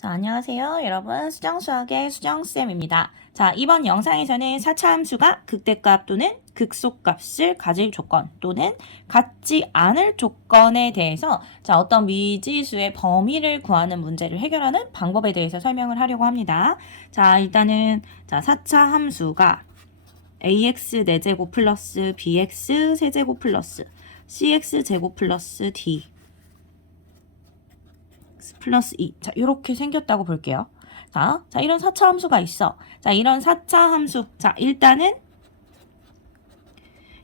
자, 안녕하세요. 여러분, 수정수학의 수정쌤입니다. 자, 이번 영상에서는 4차 함수가 극대값 또는 극소값을 가질 조건 또는 갖지 않을 조건에 대해서 어떤 미지수의 범위를 구하는 문제를 해결하는 방법에 대해서 설명을 하려고 합니다. 자, 일단은 4차 함수가 ax 4제곱 플러스 bx 세제곱 플러스 cx 제곱 플러스 d 플러스 2. 자, 이렇게 생겼다고 볼게요. 자, 이런 4차 함수가 있어. 자, 이런 4차 함수. 자, 일단은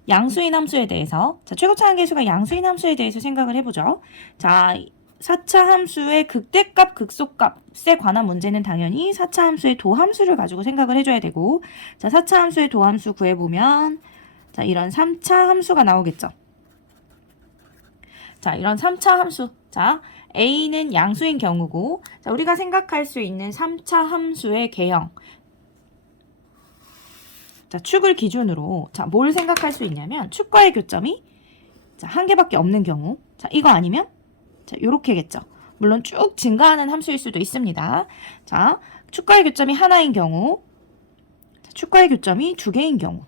양수인 함수에 대해서, 최고차항 계수가 양수인 함수에 대해서 생각을 해보죠. 자, 4차 함수의 극대값, 극소값에 관한 문제는 당연히 4차 함수의 도함수를 가지고 생각을 해줘야 되고, 자, 4차 함수의 도함수 구해보면, 자, 이런 3차 함수가 나오겠죠. 자, 이런 3차 함수. 자, A는 양수인 경우고, 자, 우리가 생각할 수 있는 3차 함수의 개형. 자, 축을 기준으로, 자, 뭘 생각할 수 있냐면, 축과의 교점이, 자, 한 개밖에 없는 경우. 자, 이거 아니면, 자, 요렇게겠죠. 물론 쭉 증가하는 함수일 수도 있습니다. 자, 축과의 교점이 하나인 경우, 자, 축과의 교점이 2개인 경우.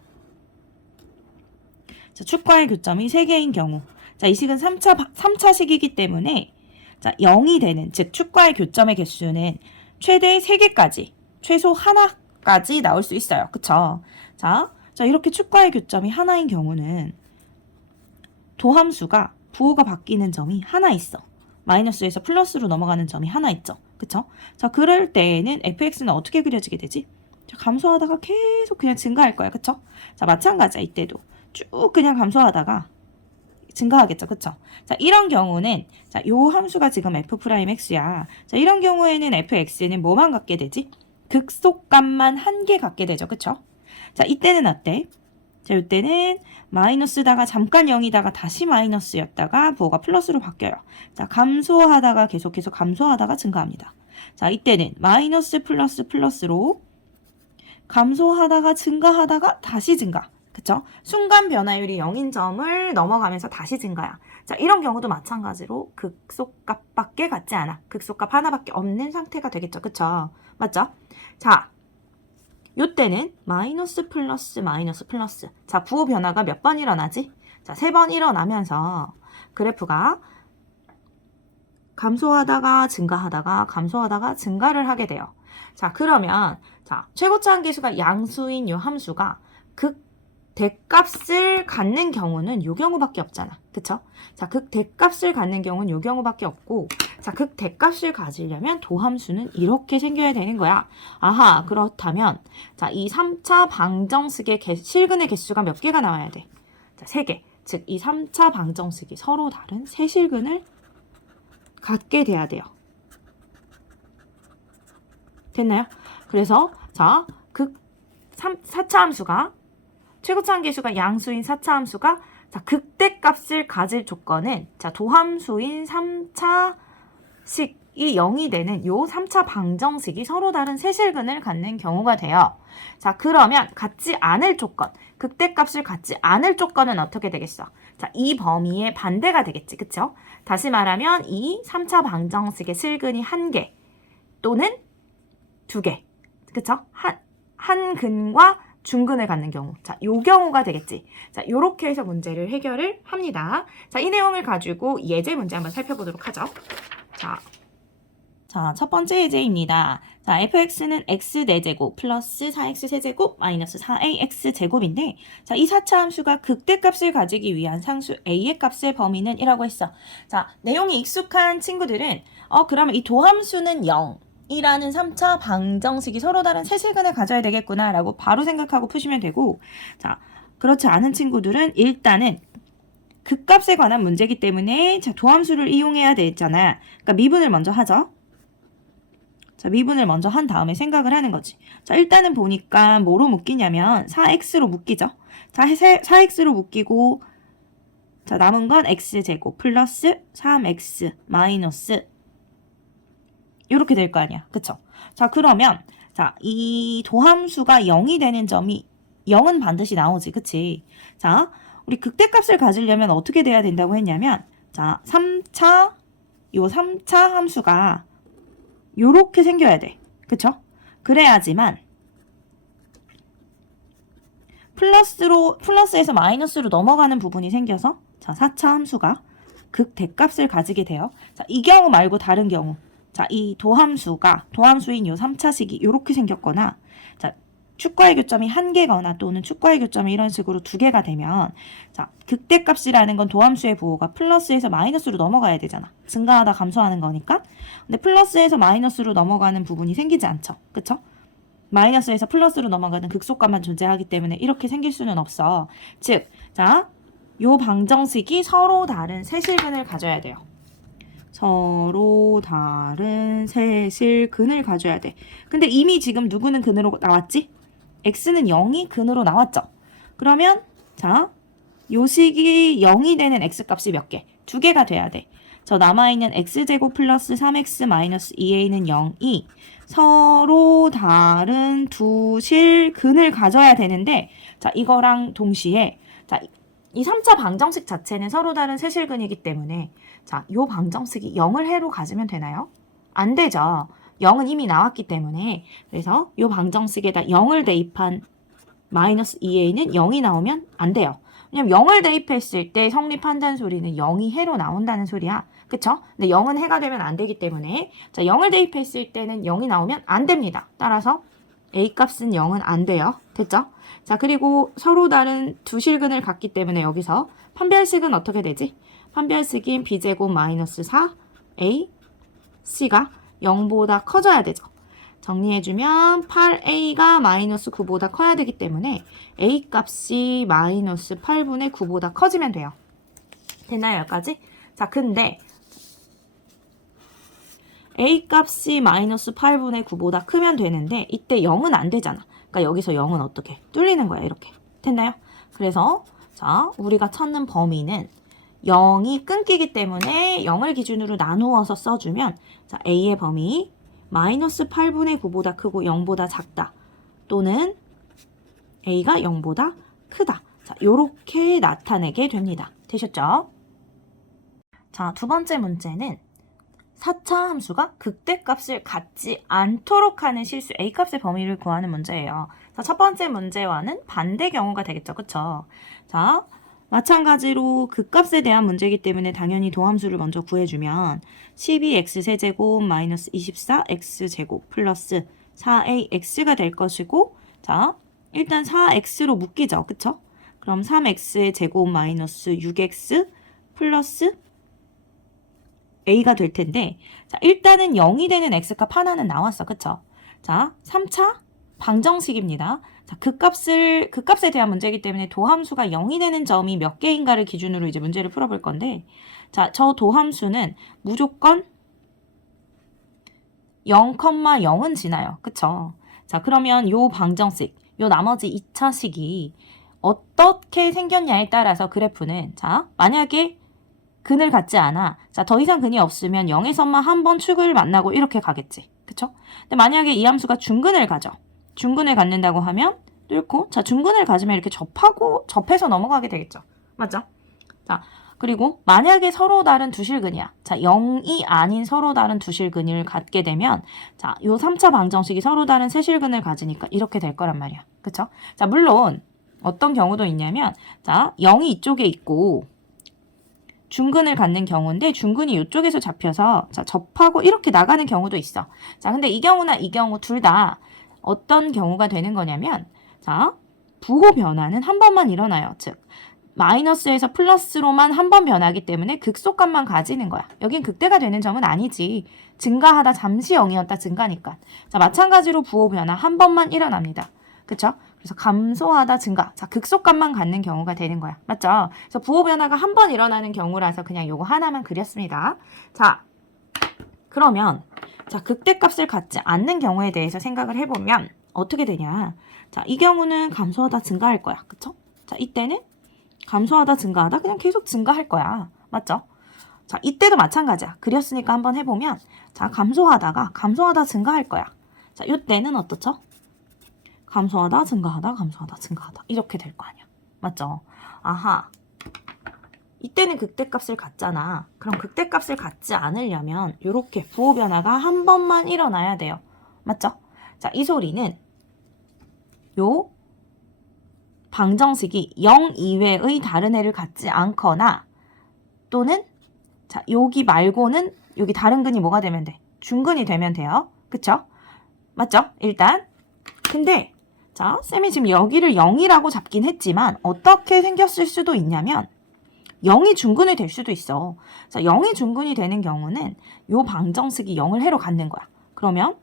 자, 축과의 교점이 3개인 경우. 자, 이 식은 3차식이기 때문에, 자, 0이 되는, 즉, 축과의 교점의 개수는 최대 3개까지, 최소 하나까지 나올 수 있어요. 그쵸? 자, 이렇게 축과의 교점이 하나인 경우는 도함수가 부호가 바뀌는 점이 하나 있어. 마이너스에서 플러스로 넘어가는 점이 하나 있죠. 그쵸? 자, 그럴 때에는 fx는 어떻게 그려지게 되지? 자, 감소하다가 계속 그냥 증가할 거야. 그쵸? 자, 마찬가지야. 이때도 쭉 그냥 감소하다가 증가하겠죠. 그쵸? 자, 이런 경우는, 자, 요 함수가 지금 f'x야. 자, 이런 경우에는 fx는 뭐만 갖게 되지? 극소값만 한 개 갖게 되죠. 그쵸? 자, 이때는 어때? 자, 이때는 마이너스다가 잠깐 0이다가 다시 마이너스였다가 부호가 플러스로 바뀌어요. 자, 감소하다가 계속해서 감소하다가 증가합니다. 자, 이때는 마이너스 플러스 플러스로 감소하다가 증가하다가 다시 증가. 그쵸? 순간 변화율이 0인 점을 넘어가면서 다시 증가야. 자, 이런 경우도 마찬가지로 극소값밖에 같지 않아. 극소값 하나밖에 없는 상태가 되겠죠. 그쵸? 맞죠? 자, 요때는 마이너스 플러스 마이너스 플러스. 자, 부호 변화가 몇 번 일어나지? 자, 3번 일어나면서 그래프가 감소하다가 증가하다가 감소하다가 증가를 하게 돼요. 자, 그러면 최고차항 계수가 양수인 요 함수가 극대값을 갖는 경우는 요 경우밖에 없잖아. 그쵸? 자, 극대값을 갖는 경우는 요 경우밖에 없고, 자, 극대값을 가지려면 도함수는 이렇게 생겨야 되는 거야. 아하, 그렇다면, 자, 이 3차 방정식의 실근의 개수가 몇 개가 나와야 돼? 자, 3개. 즉, 이 3차 방정식이 서로 다른 세 실근을 갖게 돼야 돼요. 됐나요? 그래서, 자, 4차 함수가, 최고차항 계수가 양수인 4차 함수가, 자, 극대값을 가질 조건은, 자, 도함수인 3차식이 0이 되는 요 3차 방정식이 서로 다른 세실근을 갖는 경우가 돼요. 자, 그러면 갖지 않을 조건, 극대값을 갖지 않을 조건은 어떻게 되겠어? 자, 이 범위의 반대가 되겠지. 그쵸? 다시 말하면 이 3차 방정식의 실근이 1개 또는 2개. 그쵸? 한 근과 중근을 갖는 경우. 자, 요 경우가 되겠지. 자, 요렇게 해서 문제를 해결을 합니다. 자, 이 내용을 가지고 예제 문제 한번 살펴보도록 하죠. 자, 첫 번째 예제입니다. 자, fx는 x 4제곱 플러스 4x 세제곱 마이너스 4ax 제곱인데, 자, 이 4차 함수가 극대값을 가지기 위한 상수 a의 값의 범위는 이라고 했어. 자, 내용이 익숙한 친구들은, 그러면 이 도함수는 0. 이라는 3차 방정식이 서로 다른 세실근을 가져야 되겠구나 라고 바로 생각하고 푸시면 되고, 자, 그렇지 않은 친구들은 일단은 극값에 관한 문제이기 때문에, 자, 도함수를 이용해야 되잖아. 그러니까 미분을 먼저 하죠. 자, 미분을 먼저 한 다음에 생각을 하는 거지. 자, 일단은 보니까 뭐로 묶이냐면 4x로 묶이죠. 자, 4x로 묶이고, 자, 남은 건 x제곱 플러스 3x 마이너스 이렇게 될 거 아니야. 그쵸? 자, 그러면, 자, 이 도함수가 0이 되는 점이 0은 반드시 나오지. 그치? 자, 우리 극대값을 가지려면 어떻게 돼야 된다고 했냐면, 자, 3차 함수가 요렇게 생겨야 돼. 그쵸? 그래야지만 플러스에서 마이너스로 넘어가는 부분이 생겨서 자, 4차 함수가 극대값을 가지게 돼요. 자, 이 경우 말고 다른 경우. 자, 이 도함수인 요 3차식이 요렇게 생겼거나 자, 축과의 교점이 1개거나 또는 축과의 교점이 이런 식으로 2개가 되면 자, 극대값이라는 건 도함수의 부호가 플러스에서 마이너스로 넘어가야 되잖아. 증가하다 감소하는 거니까. 근데 플러스에서 마이너스로 넘어가는 부분이 생기지 않죠. 그쵸? 마이너스에서 플러스로 넘어가는 극소값만 존재하기 때문에 이렇게 생길 수는 없어. 즉, 자, 요 방정식이 서로 다른 세실근을 가져야 돼요. 서로 다른 세실근을 가져야 돼. 근데 이미 지금 누구는 근으로 나왔지? x는 0이 근으로 나왔죠. 그러면 자, 요 식이 0이 되는 x값이 몇 개? 2개가 돼야 돼. 저 남아있는 x제곱 플러스 3x 마이너스 2a는 0이 서로 다른 두 실근을 가져야 되는데 자, 이거랑 동시에 자, 이 3차 방정식 자체는 서로 다른 세실근이기 때문에 자, 요 방정식이 0을 해로 가지면 되나요? 안 되죠. 0은 이미 나왔기 때문에 그래서 요 방정식에다 0을 대입한 마이너스 2a는 0이 나오면 안 돼요. 왜냐면 0을 대입했을 때 성립한다는 소리는 0이 해로 나온다는 소리야. 그쵸? 근데 0은 해가 되면 안 되기 때문에 자, 0을 대입했을 때는 0이 나오면 안 됩니다. 따라서 a 값은 0은 안 돼요. 됐죠? 자, 그리고 서로 다른 두 실근을 갖기 때문에 여기서 판별식은 어떻게 되지? 판별식인 b제곱 마이너스 4a c가 0보다 커져야 되죠. 정리해주면 8a가 마이너스 9보다 커야 되기 때문에 a 값이 마이너스 8분의 9보다 커지면 돼요. 됐나요, 여기까지? 자, 근데 a 값이 마이너스 8분의 9보다 크면 되는데 이때 0은 안 되잖아. 그러니까 여기서 0은 어떻게? 뚫리는 거야, 이렇게. 됐나요? 그래서 자, 우리가 찾는 범위는 0이 끊기기 때문에 0을 기준으로 나누어서 써주면 자, a의 범위 마이너스 8분의 9보다 크고 0보다 작다. 또는 a가 0보다 크다. 자, 요렇게 나타내게 됩니다. 되셨죠? 자, 두 번째 문제는 4차 함수가 극대값을 갖지 않도록 하는 실수 a값의 범위를 구하는 문제예요. 자, 첫 번째 문제와는 반대 경우가 되겠죠. 그쵸? 자, 마찬가지로 극값에 대한 문제이기 때문에 당연히 도함수를 먼저 구해주면 12x세제곱 마이너스 24x제곱 플러스 4ax가 될 것이고 자, 일단 4x로 묶이죠. 그쵸? 그럼 3x의 제곱 마이너스 6x 플러스 a가 될 텐데 자, 일단은 0이 되는 x값 하나는 나왔어. 그쵸? 자, 3차 방정식입니다. 자, 극값에 대한 문제이기 때문에 도함수가 0이 되는 점이 몇 개인가를 기준으로 이제 문제를 풀어볼 건데 자, 저 도함수는 무조건 0,0은 지나요. 그쵸? 자, 그러면 요 방정식, 요 나머지 2차식이 어떻게 생겼냐에 따라서 그래프는 자, 만약에 근을 갖지 않아. 자, 더 이상 근이 없으면 0에서만 한 번 축을 만나고 이렇게 가겠지. 그쵸? 근데 만약에 이 함수가 중근을 가져. 중근을 갖는다고 하면 뚫고 자, 중근을 가지면 이렇게 접해서 넘어가게 되겠죠. 맞죠? 자, 그리고 만약에 서로 다른 두 실근이야. 자, 0이 아닌 서로 다른 두 실근을 갖게 되면 자, 요 3차 방정식이 서로 다른 세 실근을 가지니까 이렇게 될 거란 말이야. 그쵸? 자, 물론 어떤 경우도 있냐면 자, 0이 이쪽에 있고 중근을 갖는 경우인데 중근이 이쪽에서 잡혀서 자, 접하고 이렇게 나가는 경우도 있어. 자, 근데 이 경우나 이 경우 둘 다 어떤 경우가 되는 거냐면 자, 부호 변화는 한 번만 일어나요. 즉 마이너스에서 플러스로만 한 번 변하기 때문에 극소값만 가지는 거야. 여긴 극대가 되는 점은 아니지. 증가하다 잠시 0이었다 증가니까. 자, 마찬가지로 부호 변화 한 번만 일어납니다. 그쵸? 그래서 감소하다 증가. 자, 극소값만 갖는 경우가 되는 거야. 맞죠? 그래서 부호 변화가 한 번 일어나는 경우라서 그냥 요거 하나만 그렸습니다. 자, 그러면 자, 극대값을 갖지 않는 경우에 대해서 생각을 해보면 어떻게 되냐. 자, 이 경우는 감소하다 증가할 거야. 그쵸? 자, 이때는 감소하다 증가하다 그냥 계속 증가할 거야. 맞죠? 자, 이때도 마찬가지야. 그렸으니까 한번 해보면 자, 감소하다 증가할 거야. 자, 이때는 어떻죠? 감소하다 증가하다 감소하다 증가하다 이렇게 될 거 아니야. 맞죠? 아하. 이때는 극대값을 갖잖아. 그럼 극대값을 갖지 않으려면 이렇게 부호 변화가 한 번만 일어나야 돼요. 맞죠? 자, 이 소리는 요 방정식이 0 이외의 다른 애를 갖지 않거나 또는 자, 여기 말고는 여기 다른 근이 뭐가 되면 돼? 중근이 되면 돼요. 그쵸? 맞죠? 일단 근데 자, 쌤이 지금 여기를 0이라고 잡긴 했지만 어떻게 생겼을 수도 있냐면 0이 중근이 될 수도 있어. 자, 0이 중근이 되는 경우는 요 방정식이 0을 해로 갖는 거야. 그러면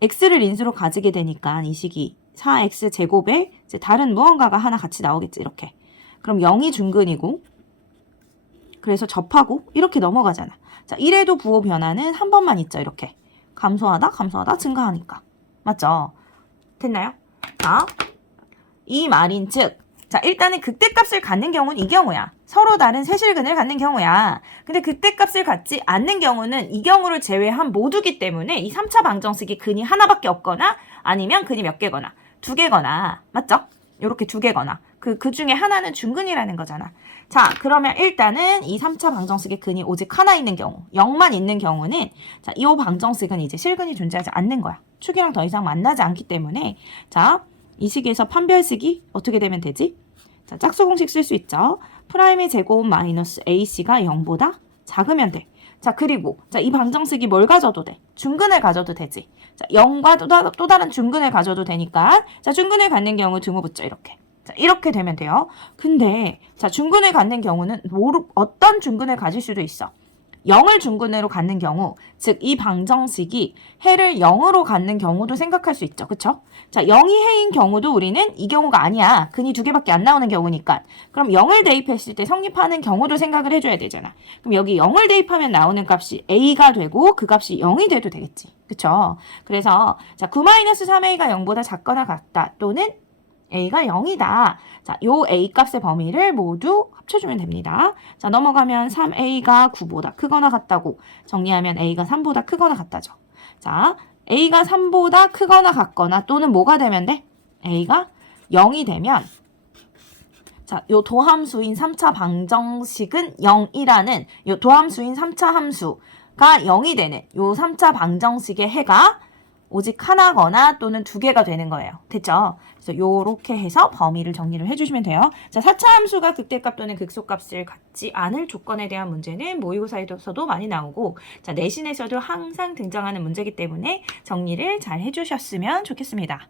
x를 인수로 가지게 되니까 이 식이 4x 제곱에 이제 다른 무언가가 하나 같이 나오겠지. 이렇게. 그럼 0이 중근이고 그래서 접하고 이렇게 넘어가잖아. 자, 이래도 부호 변화는 한 번만 있죠. 이렇게. 감소하다 증가하니까. 맞죠? 됐나요? 자, 이 말인 즉 자, 일단은 극대값을 갖는 경우는 이 경우야. 서로 다른 세실근을 갖는 경우야. 근데 극대값을 갖지 않는 경우는 이 경우를 제외한 모두기 때문에 이 3차 방정식이 근이 하나밖에 없거나 아니면 근이 몇 개거나 두 개거나 맞죠? 요렇게 두 개거나 그 중에 하나는 중근이라는 거잖아. 자, 그러면 일단은 이 3차 방정식의 근이 오직 하나 있는 경우 0만 있는 경우는 자, 이 방정식은 이제 실근이 존재하지 않는 거야. 축이랑 더 이상 만나지 않기 때문에 자, 이 식에서 판별식이 어떻게 되면 되지? 자, 짝수 공식 쓸 수 있죠. 프라임의 제곱 마이너스 ac가 0보다 작으면 돼. 자, 그리고 자, 이 방정식이 뭘 가져도 돼? 중근을 가져도 되지. 자, 0과 또 다른 중근을 가져도 되니까 자, 중근을 갖는 경우 등호 붙죠. 이렇게. 자, 이렇게 되면 돼요. 근데 자, 중근을 갖는 경우는 어떤 중근을 가질 수도 있어. 0을 중근으로 갖는 경우, 즉 이 방정식이 해를 0으로 갖는 경우도 생각할 수 있죠. 그쵸? 자, 0이 해인 경우도 우리는 이 경우가 아니야. 근이 두 개밖에 안 나오는 경우니까. 그럼 0을 대입했을 때 성립하는 경우도 생각을 해줘야 되잖아. 그럼 여기 0을 대입하면 나오는 값이 a가 되고 그 값이 0이 돼도 되겠지. 그쵸? 그래서 자, 9-3a가 0보다 작거나 같다. 또는 a가 0이다. 자, 요 a 값의 범위를 모두 합쳐주면 됩니다. 자, 넘어가면 3a가 9보다 크거나 같다고 정리하면 a가 3보다 크거나 같다죠. 자, a가 3보다 크거나 같거나 또는 뭐가 되면 돼? a가 0이 되면 자, 요 도함수인 3차 방정식은 0이라는 요 도함수인 3차 함수가 0이 되는 요 3차 방정식의 해가 오직 하나거나 또는 두 개가 되는 거예요. 됐죠? 그래서 요렇게 해서 범위를 정리를 해주시면 돼요. 자, 4차 함수가 극대값 또는 극소값을 갖지 않을 조건에 대한 문제는 모의고사에서도 많이 나오고 자, 내신에서도 항상 등장하는 문제이기 때문에 정리를 잘 해주셨으면 좋겠습니다.